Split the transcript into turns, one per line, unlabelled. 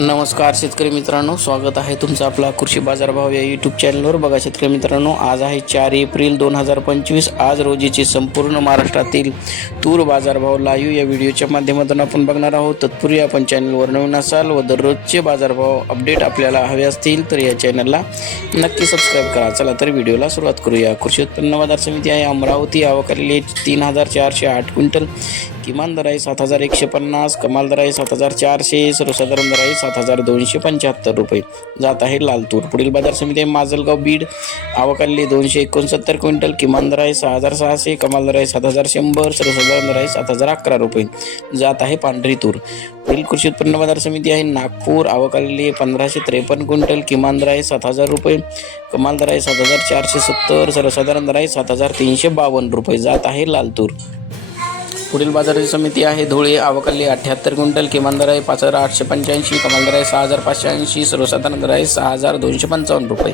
नमस्कार शेतकरी मित्रांनो स्वागत आहे तुमचं आपला कृषी बाजारभाव या यूट्यूब चॅनलवर बघा शेतकरी मित्रांनो आज आहे चार एप्रिल दोन हजार पंचवीस. आज रोजीचे संपूर्ण महाराष्ट्रातील तूर बाजारभाव लाईव्ह या व्हिडिओच्या माध्यमातून आपण बघणार आहोत. तत्पूर्वी आपण चॅनलवर नवीन असाल व दररोजचे बाजारभाव अपडेट आपल्याला हवे असतील तर या चॅनलला नक्की सबस्क्राईब करा. चला तर व्हिडिओला सुरुवात करूया. कृषी उत्पन्न बाजार समिती आहे अमरावती. आवकालेले तीन हजार चारशे आठ क्विंटल. किमान दर आहे सात हजार एकशे पन्नास कमाल दर आहे सात हजार चारशे सर्वसाधारण दर आहे सात हजार दोनशे पंच्याहत्तर रुपये. जात आहे लालतूर. पुढील बाजार समिती आहे माजलगाव बीड. आवकालले दोनशे एकोणसत्तर क्विंटल. किमान दर आहे सहा हजार सहाशे कमाल दर आहे सात हजार शंभर सर्वसाधारण दर आहे सात हजार अकरा रुपये. जात आहे पांढरी तूर. पुढील कृषी उत्पन्न बाजार समिती आहे नागपूर. आवकालले पंधराशे त्रेपन्न क्विंटल. किमान दर आहे सात हजार रुपये. कमाल दर आहे सात हजार चारशे सत्तर सर्वसाधारण दर आहे सात हजार तीनशे बावन्न रुपये. जात आहे लालतूर. पुढील बाजाराची समिती आहे. धुळे आवकल्ली अठ्ठ्याहत्तर क्विंटल किमान दर आहे पाच हजार आठशे पंच्याऐंशी कमाल दर आहे सहा हजार पाचशे ऐंशी सर्वसाधारण दर आहे सहा हजार दोनशे पंचावन्न रुपये.